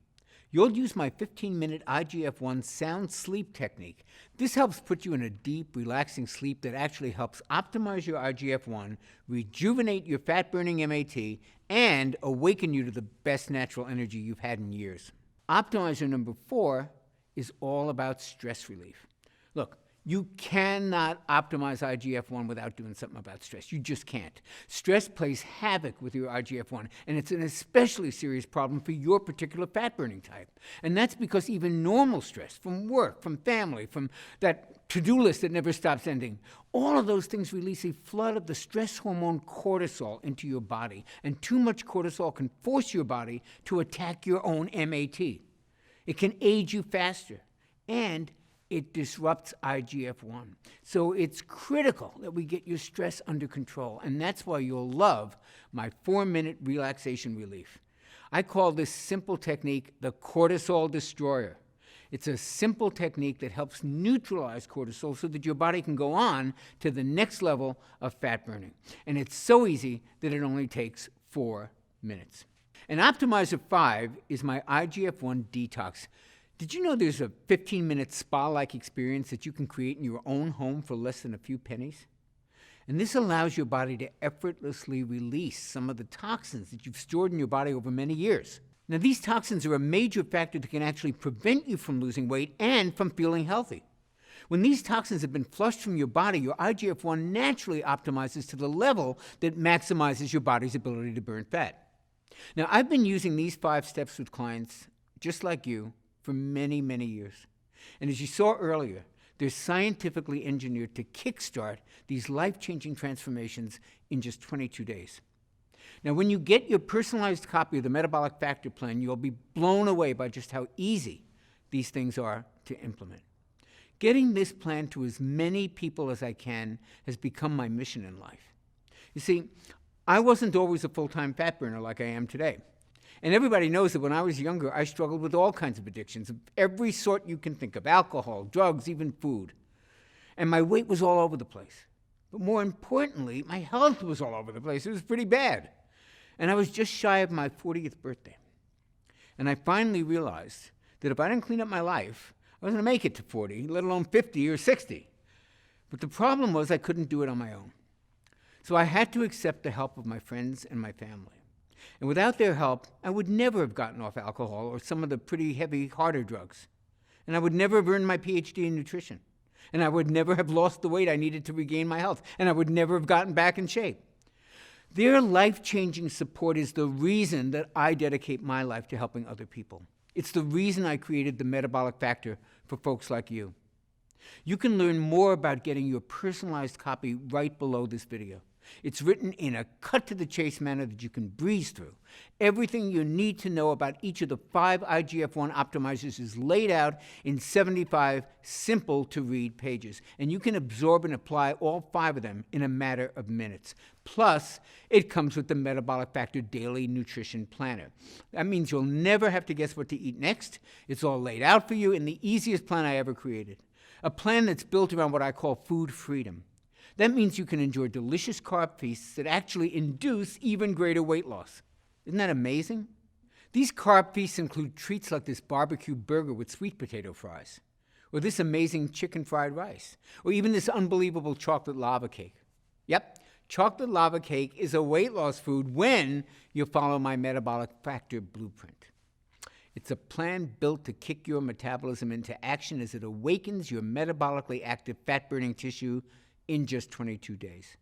You'll use my 15-minute IGF-1 sound sleep technique. This helps put you in a deep, relaxing sleep that actually helps optimize your IGF-1, rejuvenate your fat-burning MAT, and awaken you to the best natural energy you've had in years. Optimizer number 4 is all about stress relief. Look, you cannot optimize IGF-1 without doing something about stress. You just can't. Stress plays havoc with your IGF-1, and it's an especially serious problem for your particular fat-burning type. And that's because even normal stress from work, from family, from that to-do list that never stops ending, all of those things release a flood of the stress hormone cortisol into your body, and too much cortisol can force your body to attack your own MAT. It can age you faster, and it disrupts IGF-1. So it's critical that we get your stress under control, and that's why you'll love my 4-minute relaxation relief. I call this simple technique the cortisol destroyer. It's a simple technique that helps neutralize cortisol so that your body can go on to the next level of fat burning. And it's so easy that it only takes 4 minutes. And Optimizer 5 is my IGF-1 detox. Did you know there's a 15-minute spa-like experience that you can create in your own home for less than a few pennies? And this allows your body to effortlessly release some of the toxins that you've stored in your body over many years. Now, these toxins are a major factor that can actually prevent you from losing weight and from feeling healthy. When these toxins have been flushed from your body, your IGF-1 naturally optimizes to the level that maximizes your body's ability to burn fat. Now, I've been using these 5 steps with clients just like you for many, many years. And as you saw earlier, they're scientifically engineered to kickstart these life-changing transformations in just 22 days. Now, when you get your personalized copy of the Metabolic Factor Plan, you'll be blown away by just how easy these things are to implement. Getting this plan to as many people as I can has become my mission in life. You see, I wasn't always a full-time fat burner like I am today. And everybody knows that when I was younger, I struggled with all kinds of addictions of every sort you can think of: alcohol, drugs, even food. And my weight was all over the place. But more importantly, my health was all over the place. It was pretty bad. And I was just shy of my 40th birthday. And I finally realized that if I didn't clean up my life, I wasn't going to make it to 40, let alone 50 or 60. But the problem was I couldn't do it on my own. So I had to accept the help of my friends and my family. And without their help, I would never have gotten off alcohol or some of the pretty heavy, harder drugs. And I would never have earned my PhD in nutrition. And I would never have lost the weight I needed to regain my health. And I would never have gotten back in shape. Their life-changing support is the reason that I dedicate my life to helping other people. It's the reason I created the Metabolic Factor for folks like you. You can learn more about getting your personalized copy right below this video. It's written in a cut-to-the-chase manner that you can breeze through. Everything you need to know about each of the 5 IGF-1 optimizers is laid out in 75 simple-to-read pages, and you can absorb and apply all 5 of them in a matter of minutes. Plus, it comes with the Metabolic Factor Daily Nutrition Planner. That means you'll never have to guess what to eat next. It's all laid out for you in the easiest plan I ever created. A plan that's built around what I call food freedom. That means you can enjoy delicious carb feasts that actually induce even greater weight loss. Isn't that amazing? These carb feasts include treats like this barbecue burger with sweet potato fries, or this amazing chicken fried rice, or even this unbelievable chocolate lava cake. Yep, chocolate lava cake is a weight loss food when you follow my Metabolic Factor blueprint. It's a plan built to kick your metabolism into action as it awakens your metabolically active fat-burning tissue in just 22 days.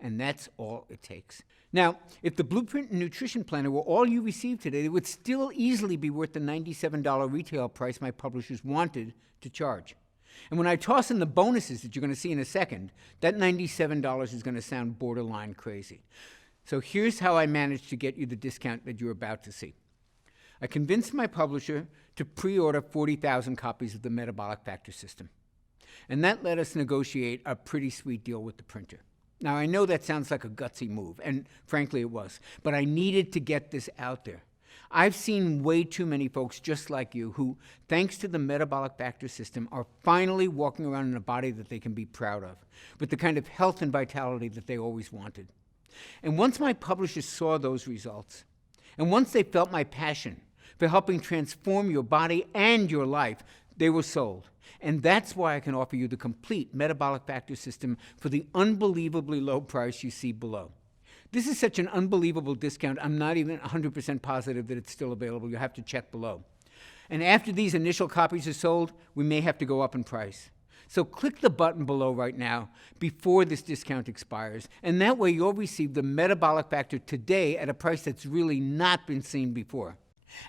And that's all it takes. Now, if the Blueprint and Nutrition Planner were all you received today, it would still easily be worth the $97 retail price my publishers wanted to charge. And when I toss in the bonuses that you're going to see in a second, that $97 is going to sound borderline crazy. So here's how I managed to get you the discount that you're about to see. I convinced my publisher to pre-order 40,000 copies of the Metabolic Factor system. And that let us negotiate a pretty sweet deal with the printer. Now, I know that sounds like a gutsy move, and frankly it was, but I needed to get this out there. I've seen way too many folks just like you who, thanks to the Metabolic Factor system, are finally walking around in a body that they can be proud of, with the kind of health and vitality that they always wanted. And once my publishers saw those results, and once they felt my passion for helping transform your body and your life, they were sold. And that's why I can offer you the complete Metabolic Factor system for the unbelievably low price you see below. This is such an unbelievable discount, I'm not even 100% positive that it's still available. You'll have to check below. And after these initial copies are sold, we may have to go up in price. So click the button below right now before this discount expires, and that way you'll receive the Metabolic Factor today at a price that's really not been seen before.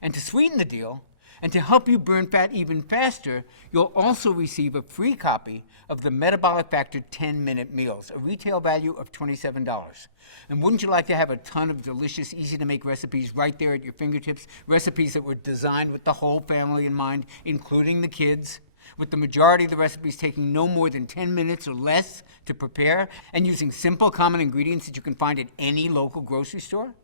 And to sweeten the deal, and to help you burn fat even faster, you'll also receive a free copy of the Metabolic Factor 10-Minute Meals, a retail value of $27. And wouldn't you like to have a ton of delicious, easy-to-make recipes right there at your fingertips, recipes that were designed with the whole family in mind, including the kids, with the majority of the recipes taking no more than 10 minutes or less to prepare, and using simple, common ingredients that you can find at any local grocery store?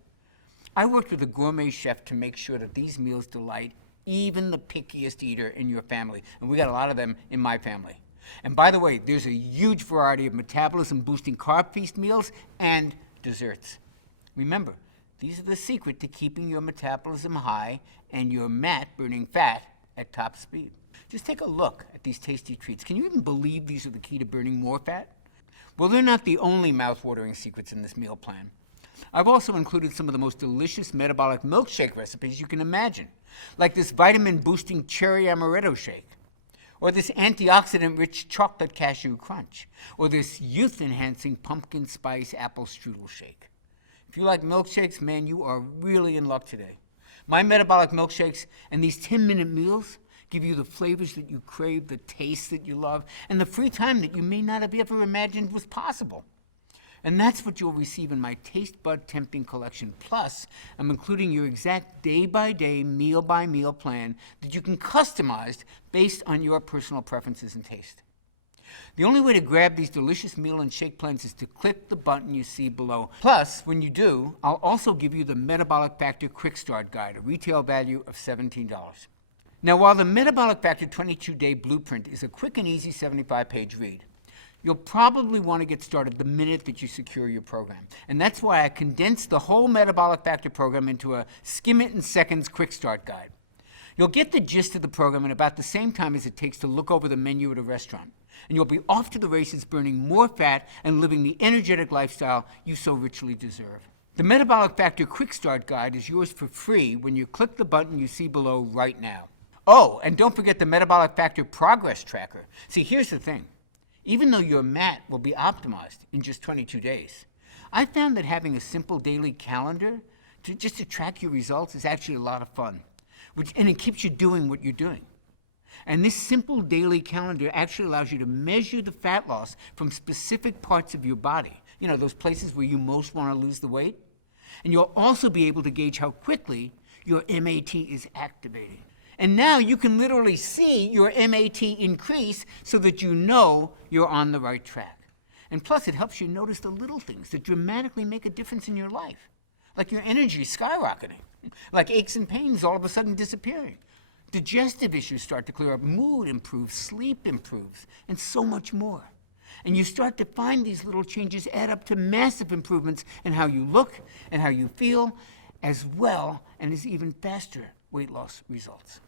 I worked with a gourmet chef to make sure that these meals delight even the pickiest eater in your family. And we got a lot of them in my family. And by the way, there's a huge variety of metabolism-boosting carb feast meals and desserts. Remember, these are the secret to keeping your metabolism high and your mat burning fat at top speed. Just take a look at these tasty treats. Can you even believe these are the key to burning more fat? Well, they're not the only mouth-watering secrets in this meal plan. I've also included some of the most delicious metabolic milkshake recipes you can imagine, like this vitamin-boosting cherry amaretto shake, or this antioxidant-rich chocolate cashew crunch, or this youth-enhancing pumpkin spice apple strudel shake. If you like milkshakes, man, you are really in luck today. My metabolic milkshakes and these 10-minute meals give you the flavors that you crave, the taste that you love, and the free time that you may not have ever imagined was possible. And that's what you'll receive in my Taste Bud Tempting Collection. Plus, I'm including your exact day-by-day, meal-by-meal plan that you can customize based on your personal preferences and taste. The only way to grab these delicious meal and shake plans is to click the button you see below. Plus, when you do, I'll also give you the Metabolic Factor Quick Start Guide, a retail value of $17. Now, while the Metabolic Factor 22-Day Blueprint is a quick and easy 75-page read, you'll probably want to get started the minute that you secure your program. And that's why I condensed the whole Metabolic Factor program into a skim-it-in-seconds quick start guide. You'll get the gist of the program in about the same time as it takes to look over the menu at a restaurant. And you'll be off to the races burning more fat and living the energetic lifestyle you so richly deserve. The Metabolic Factor Quick Start Guide is yours for free when you click the button you see below right now. Oh, and don't forget the Metabolic Factor Progress Tracker. See, here's the thing. Even though your MAT will be optimized in just 22 days, I found that having a simple daily calendar just to track your results is actually a lot of fun, and it keeps you doing what you're doing. And this simple daily calendar actually allows you to measure the fat loss from specific parts of your body, those places where you most want to lose the weight. And you'll also be able to gauge how quickly your MAT is activating. And now you can literally see your MAT increase so that you know you're on the right track. And plus, it helps you notice the little things that dramatically make a difference in your life, like your energy skyrocketing, like aches and pains all of a sudden disappearing. Digestive issues start to clear up, mood improves, sleep improves, and so much more. And you start to find these little changes add up to massive improvements in how you look and how you feel, as well and as even faster weight loss results.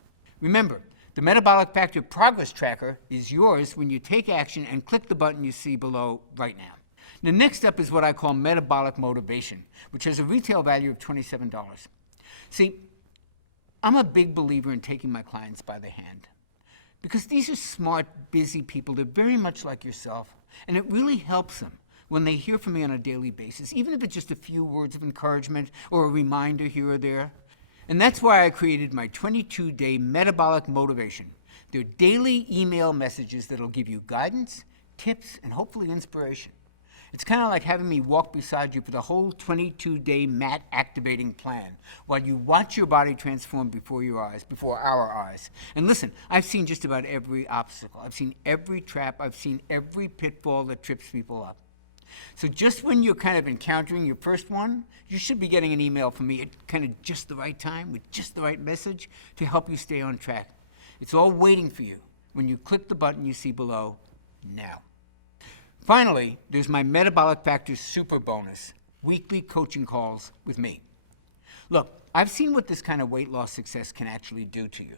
Remember, the Metabolic Factor Progress Tracker is yours when you take action and click the button you see below right now. Now, next up is what I call Metabolic Motivation, which has a retail value of $27. See, I'm a big believer in taking my clients by the hand because these are smart, busy people. They're very much like yourself, and it really helps them when they hear from me on a daily basis, even if it's just a few words of encouragement or a reminder here or there. And that's why I created my 22-day Metabolic Motivation. They're daily email messages that'll give you guidance, tips, and hopefully inspiration. It's kind of like having me walk beside you for the whole 22-day MAT activating plan while you watch your body transform before our eyes. And listen, I've seen just about every obstacle. I've seen every trap. I've seen every pitfall that trips people up. So just when you're kind of encountering your first one, you should be getting an email from me at kind of just the right time with just the right message to help you stay on track. It's all waiting for you when you click the button you see below now. Finally, there's my Metabolic Factor Super Bonus, weekly coaching calls with me. Look, I've seen what this kind of weight loss success can actually do to you.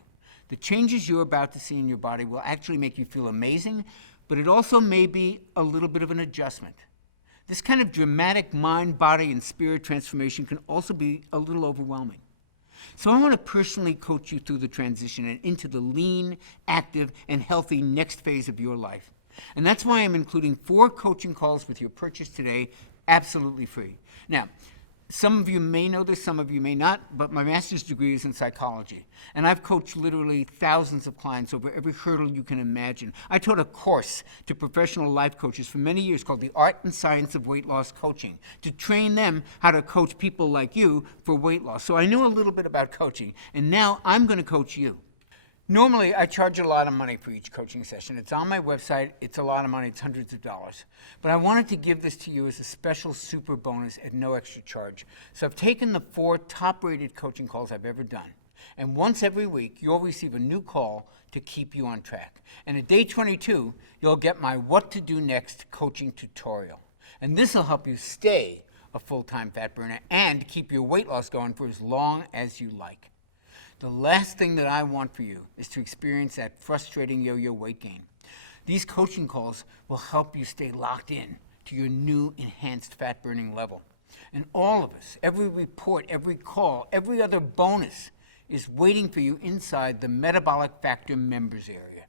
The changes you're about to see in your body will actually make you feel amazing, but it also may be a little bit of an adjustment. This kind of dramatic mind, body, and spirit transformation can also be a little overwhelming. So I want to personally coach you through the transition and into the lean, active, and healthy next phase of your life. And that's why I'm including 4 coaching calls with your purchase today, absolutely free. Now, some of you may know this, some of you may not, but my master's degree is in psychology. And I've coached literally thousands of clients over every hurdle you can imagine. I taught a course to professional life coaches for many years called The Art and Science of Weight Loss Coaching to train them how to coach people like you for weight loss. So I know a little bit about coaching, and now I'm going to coach you. Normally, I charge a lot of money for each coaching session. It's on my website. It's a lot of money. It's hundreds of dollars. But I wanted to give this to you as a special super bonus at no extra charge. So I've taken the 4 top-rated coaching calls I've ever done. And once every week, you'll receive a new call to keep you on track. And at day 22, you'll get my What to Do Next coaching tutorial. And this will help you stay a full-time fat burner and keep your weight loss going for as long as you like. The last thing that I want for you is to experience that frustrating yo-yo weight gain. These coaching calls will help you stay locked in to your new enhanced fat burning level. And all of us, every report, every call, every other bonus is waiting for you inside the Metabolic Factor members area.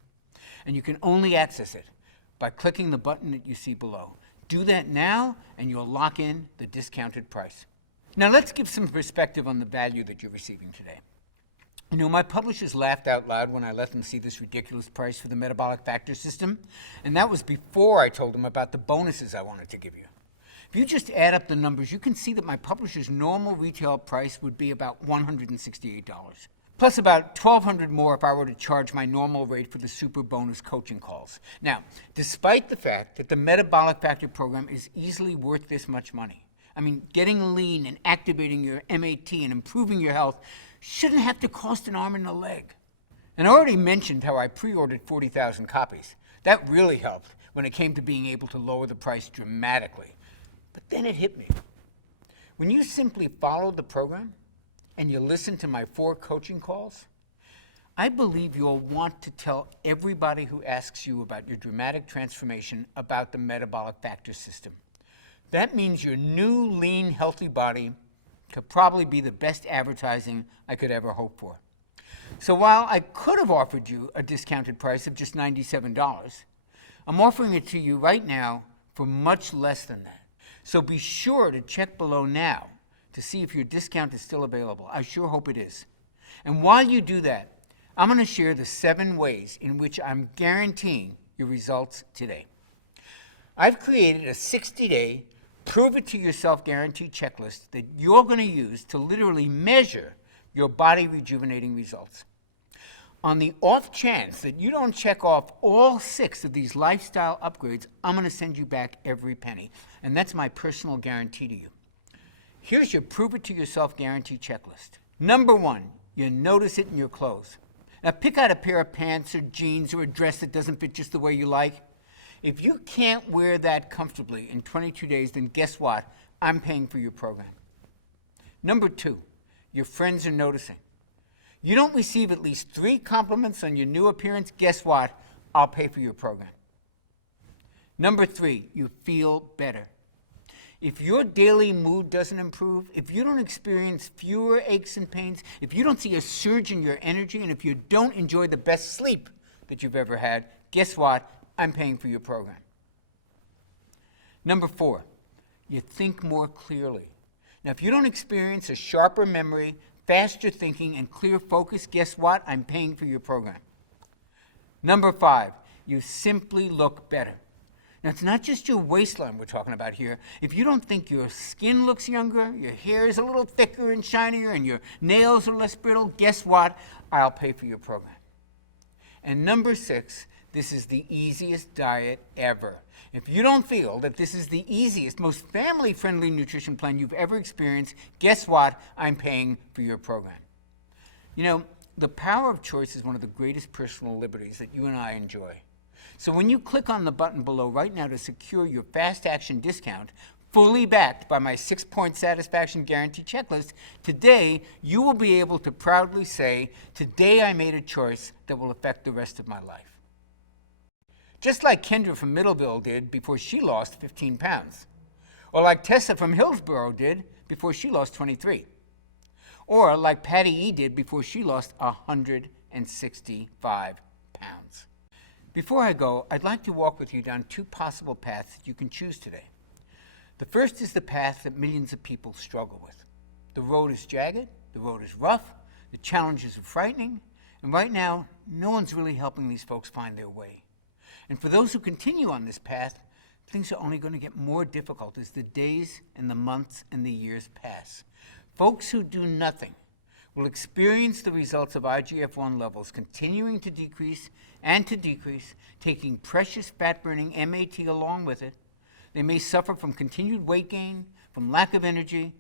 And you can only access it by clicking the button that you see below. Do that now and you'll lock in the discounted price. Now let's give some perspective on the value that you're receiving today. You know, my publishers laughed out loud when I let them see this ridiculous price for the Metabolic Factor system, and that was before I told them about the bonuses I wanted to give you. If you just add up the numbers, you can see that my publisher's normal retail price would be about $168, plus about $1,200 more if I were to charge my normal rate for the super bonus coaching calls. Now, despite the fact that the Metabolic Factor program is easily worth this much money, I mean, getting lean and activating your MAT and improving your health shouldn't have to cost an arm and a leg. And I already mentioned how I pre-ordered 40,000 copies. That really helped when it came to being able to lower the price dramatically. But then it hit me. When you simply follow the program and you listen to my 4 coaching calls, I believe you'll want to tell everybody who asks you about your dramatic transformation about the Metabolic Factor system. That means your new, lean, healthy body could probably be the best advertising I could ever hope for. So while I could have offered you a discounted price of just $97, I'm offering it to you right now for much less than that. So be sure to check below now to see if your discount is still available. I sure hope it is. And while you do that, I'm going to share the 7 ways in which I'm guaranteeing your results today. I've created a 60-day prove-it-to-yourself guarantee checklist that you're going to use to literally measure your body rejuvenating results. On the off chance that you don't check off all 6 of these lifestyle upgrades, I'm going to send you back every penny. And that's my personal guarantee to you. Here's your prove-it-to-yourself guarantee checklist. Number 1, you notice it in your clothes. Now pick out a pair of pants or jeans or a dress that doesn't fit just the way you like. If you can't wear that comfortably in 22 days, then guess what? I'm paying for your program. Number 2, your friends are noticing. You don't receive at least 3 compliments on your new appearance, guess what? I'll pay for your program. Number 3, you feel better. If your daily mood doesn't improve, if you don't experience fewer aches and pains, if you don't see a surge in your energy, and if you don't enjoy the best sleep that you've ever had, guess what? I'm paying for your program. Number 4, you think more clearly. Now, if you don't experience a sharper memory, faster thinking, and clear focus, guess what? I'm paying for your program. Number 5, you simply look better. Now, it's not just your waistline we're talking about here. If you don't think your skin looks younger, your hair is a little thicker and shinier, and your nails are less brittle, guess what? I'll pay for your program. And number 6, this is the easiest diet ever. If you don't feel that this is the easiest, most family-friendly nutrition plan you've ever experienced, guess what? I'm paying for your program. You know, the power of choice is one of the greatest personal liberties that you and I enjoy. So when you click on the button below right now to secure your fast action discount, fully backed by my 6-point satisfaction guarantee checklist, today you will be able to proudly say, today I made a choice that will affect the rest of my life. Just like Kendra from Middleville did before she lost 15 pounds. Or like Tessa from Hillsborough did before she lost 23. Or like Patty E. did before she lost 165 pounds. Before I go, I'd like to walk with you down 2 possible paths that you can choose today. The first is the path that millions of people struggle with. The road is jagged, the road is rough, the challenges are frightening, and right now, no one's really helping these folks find their way. And for those who continue on this path, things are only going to get more difficult as the days and the months and the years pass. Folks who do nothing will experience the results of IGF-1 levels continuing to decrease, taking precious fat-burning MAT along with it. They may suffer from continued weight gain, from lack of energy,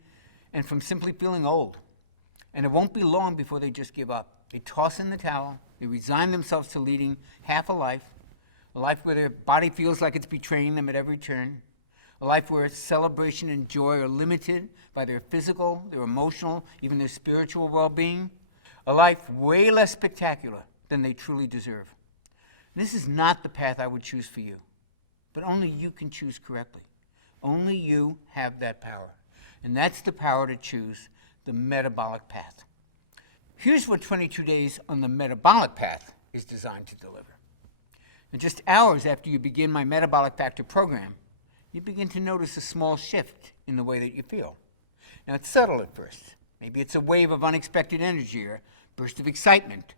and from simply feeling old. And it won't be long before they just give up. They toss in the towel, they resign themselves to leading half a life where their body feels like it's betraying them at every turn, a life where celebration and joy are limited by their physical, their emotional, even their spiritual well-being, a life way less spectacular than they truly deserve. This is not the path I would choose for you, but only you can choose correctly. Only you have that power, and that's the power to choose the metabolic path. Here's what 22 days on the metabolic path is designed to deliver. And just hours after you begin my Metabolic Factor program, you begin to notice a small shift in the way that you feel. Now, it's subtle at first. Maybe it's a wave of unexpected energy or a burst of excitement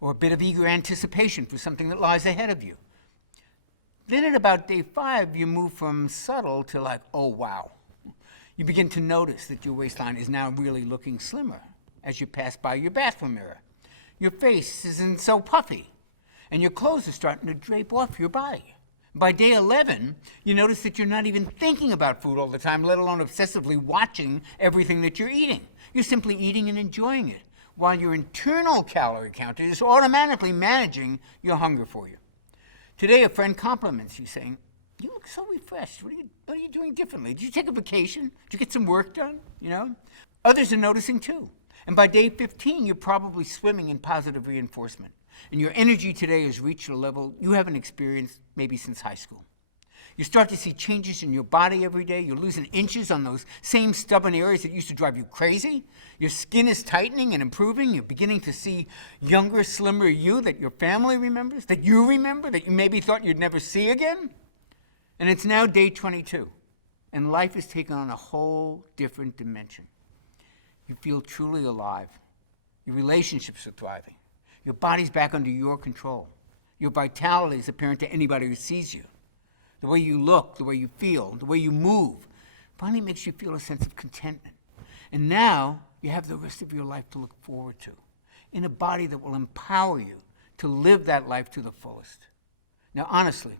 or a bit of eager anticipation for something that lies ahead of you. Then at about day 5, you move from subtle to like, oh, wow. You begin to notice that your waistline is now really looking slimmer as you pass by your bathroom mirror. Your face isn't so puffy, and your clothes are starting to drape off your body. By day 11, you notice that you're not even thinking about food all the time, let alone obsessively watching everything that you're eating. You're simply eating and enjoying it, while your internal calorie counter is automatically managing your hunger for you. Today, a friend compliments you, saying, "You look so refreshed. What are you doing differently? Did you take a vacation? Did you get some work done?" Others are noticing too. And by day 15, you're probably swimming in positive reinforcement. And your energy today has reached a level you haven't experienced maybe since high school. You start to see changes in your body every day. You're losing inches on those same stubborn areas that used to drive you crazy. Your skin is tightening and improving. You're beginning to see younger, slimmer you that your family remembers, that you remember, that you maybe thought you'd never see again. And it's now day 22, and life has taken on a whole different dimension. You feel truly alive. Your relationships are thriving. Your body's back under your control. Your vitality is apparent to anybody who sees you. The way you look, the way you feel, the way you move finally makes you feel a sense of contentment. And now you have the rest of your life to look forward to, in a body that will empower you to live that life to the fullest. Now, honestly,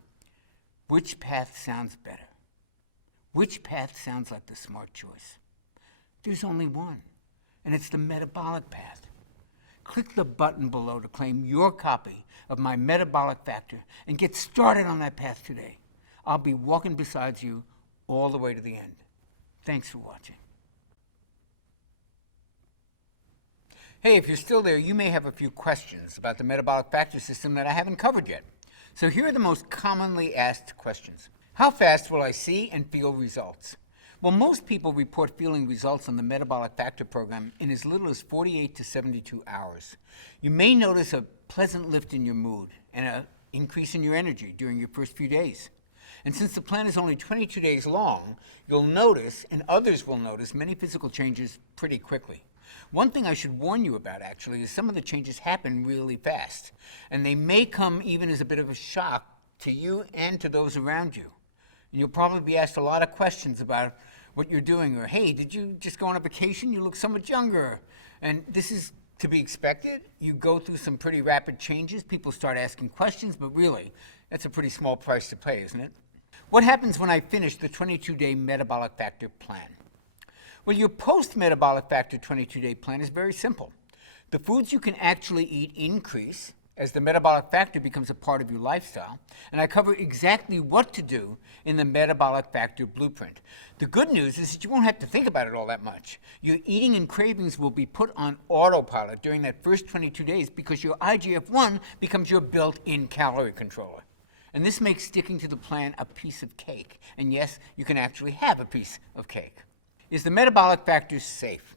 which path sounds better? Which path sounds like the smart choice? There's only one, and it's the metabolic path. Click the button below to claim your copy of my Metabolic Factor and get started on that path today. I'll be walking beside you all the way to the end. Thanks for watching. Hey, if you're still there, you may have a few questions about the Metabolic Factor system that I haven't covered yet. So here are the most commonly asked questions. How fast will I see and feel results? Well, most people report feeling results on the Metabolic Factor program in as little as 48 to 72 hours. You may notice a pleasant lift in your mood and an increase in your energy during your first few days. And since the plan is only 22 days long, you'll notice, and others will notice, many physical changes pretty quickly. One thing I should warn you about, actually, is some of the changes happen really fast, and they may come even as a bit of a shock to you and to those around you. And you'll probably be asked a lot of questions about what you're doing, or, hey, did you just go on a vacation? You look so much younger. And this is to be expected. You go through some pretty rapid changes. People start asking questions, but really, that's a pretty small price to pay, isn't it? What happens when I finish the 22-day Metabolic Factor plan? Well, your post-Metabolic Factor 22-day plan is very simple. The foods you can actually eat increase as the Metabolic Factor becomes a part of your lifestyle, and I cover exactly what to do in the Metabolic Factor blueprint. The good news is that you won't have to think about it all that much. Your eating and cravings will be put on autopilot during that first 22 days because your IGF-1 becomes your built-in calorie controller. And this makes sticking to the plan a piece of cake. And yes, you can actually have a piece of cake. Is the Metabolic Factor safe?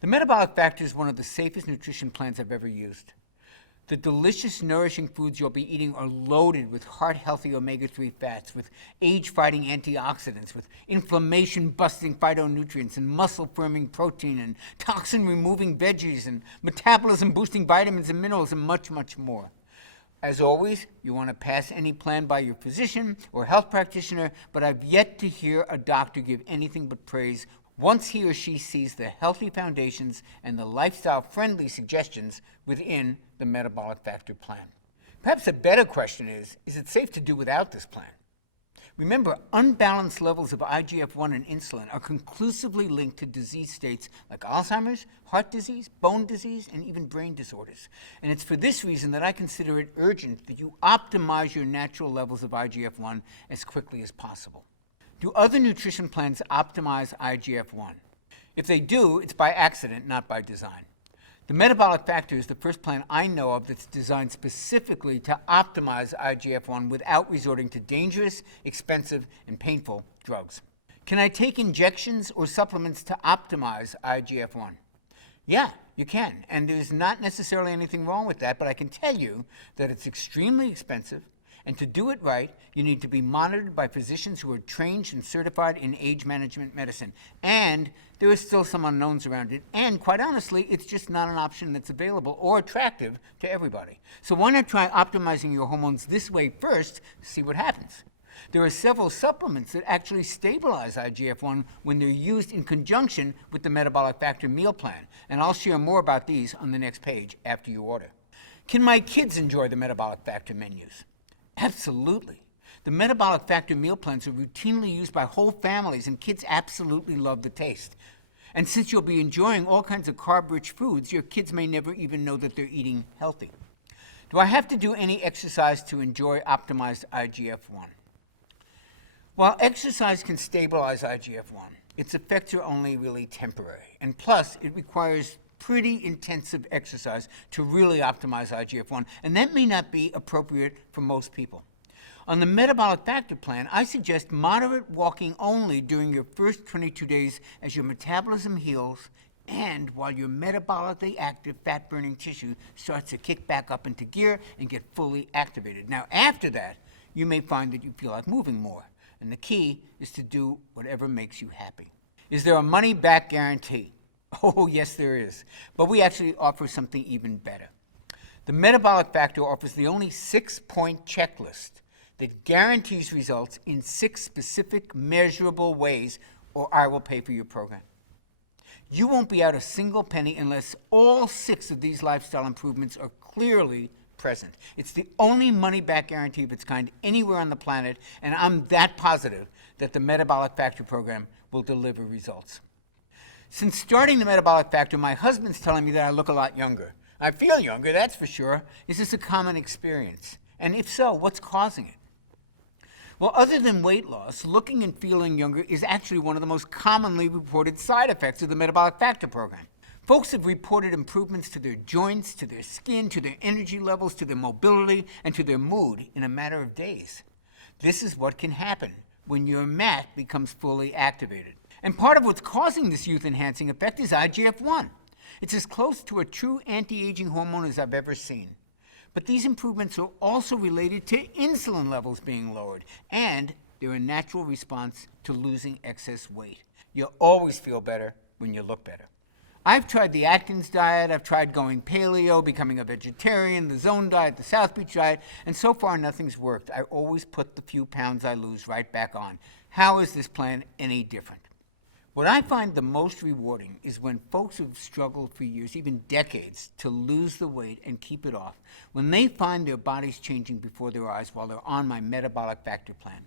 The Metabolic Factor is one of the safest nutrition plans I've ever used. The delicious, nourishing foods you'll be eating are loaded with heart-healthy omega-3 fats, with age-fighting antioxidants, with inflammation-busting phytonutrients, and muscle-firming protein, and toxin-removing veggies, and metabolism-boosting vitamins and minerals, and much, much more. As always, you want to pass any plan by your physician or health practitioner, but I've yet to hear a doctor give anything but praise once he or she sees the healthy foundations and the lifestyle-friendly suggestions within the Metabolic Factor plan. Perhaps a better question is it safe to do without this plan? Remember, unbalanced levels of IGF-1 and insulin are conclusively linked to disease states like Alzheimer's, heart disease, bone disease, and even brain disorders. And it's for this reason that I consider it urgent that you optimize your natural levels of IGF-1 as quickly as possible. Do other nutrition plans optimize IGF-1? If they do, it's by accident, not by design. The Metabolic Factor is the first plan I know of that's designed specifically to optimize IGF-1 without resorting to dangerous, expensive, and painful drugs. Can I take injections or supplements to optimize IGF-1? Yeah, you can, and there's not necessarily anything wrong with that, but I can tell you that it's extremely expensive, and to do it right, you need to be monitored by physicians who are trained and certified in age management medicine. And there are still some unknowns around it, and quite honestly, it's just not an option that's available or attractive to everybody. So why not try optimizing your hormones this way first to see what happens? There are several supplements that actually stabilize IGF-1 when they're used in conjunction with the Metabolic Factor meal plan, and I'll share more about these on the next page after you order. Can my kids enjoy the Metabolic Factor menus? Absolutely. The Metabolic Factor meal plans are routinely used by whole families, and kids absolutely love the taste. And since you'll be enjoying all kinds of carb-rich foods, your kids may never even know that they're eating healthy. Do I have to do any exercise to enjoy optimized IGF-1? While exercise can stabilize IGF-1, its effects are only really temporary. And plus, it requires pretty intensive exercise to really optimize IGF-1, and that may not be appropriate for most people. On the Metabolic Factor plan, I suggest moderate walking only during your first 22 days as your metabolism heals and while your metabolically active fat-burning tissue starts to kick back up into gear and get fully activated. Now, after that, you may find that you feel like moving more, and the key is to do whatever makes you happy. Is there a money-back guarantee? Oh, yes, there is. But we actually offer something even better. The Metabolic Factor offers the only 6-point checklist that guarantees results in 6 specific measurable ways, or I will pay for your program. You won't be out a single penny unless all 6 of these lifestyle improvements are clearly present. It's the only money-back guarantee of its kind anywhere on the planet, and I'm that positive that the Metabolic Factor program will deliver results. Since starting the Metabolic Factor, my husband's telling me that I look a lot younger. I feel younger, that's for sure. Is this a common experience? And if so, what's causing it? Well, other than weight loss, looking and feeling younger is actually one of the most commonly reported side effects of the Metabolic Factor program. Folks have reported improvements to their joints, to their skin, to their energy levels, to their mobility, and to their mood in a matter of days. This is what can happen when your MAT becomes fully activated. And part of what's causing this youth-enhancing effect is IGF-1. It's as close to a true anti-aging hormone as I've ever seen. But these improvements are also related to insulin levels being lowered, and they're a natural response to losing excess weight. You'll always feel better when you look better. I've tried the Atkins diet, I've tried going paleo, becoming a vegetarian, the Zone diet, the South Beach diet, and so far nothing's worked. I always put the few pounds I lose right back on. How is this plan any different? What I find the most rewarding is when folks who've struggled for years, even decades, to lose the weight and keep it off, when they find their bodies changing before their eyes while they're on my Metabolic Factor plan.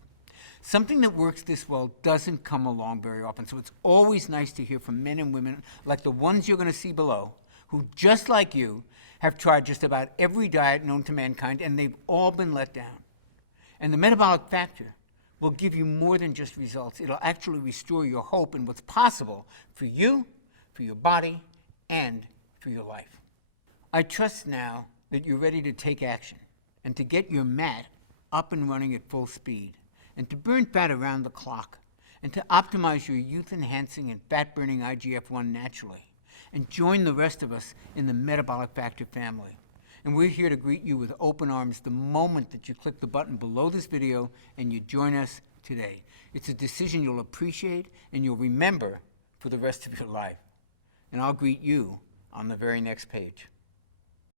Something that works this well doesn't come along very often, so it's always nice to hear from men and women like the ones you're going to see below, who, just like you, have tried just about every diet known to mankind, and they've all been let down. And the Metabolic Factor will give you more than just results. It'll actually restore your hope in what's possible for you, for your body, and for your life. I trust now that you're ready to take action and to get your MAT up and running at full speed, and to burn fat around the clock, and to optimize your youth-enhancing and fat-burning IGF-1 naturally, and join the rest of us in the Metabolic Factor family. And we're here to greet you with open arms the moment that you click the button below this video and you join us today. It's a decision you'll appreciate and you'll remember for the rest of your life. And I'll greet you on the very next page.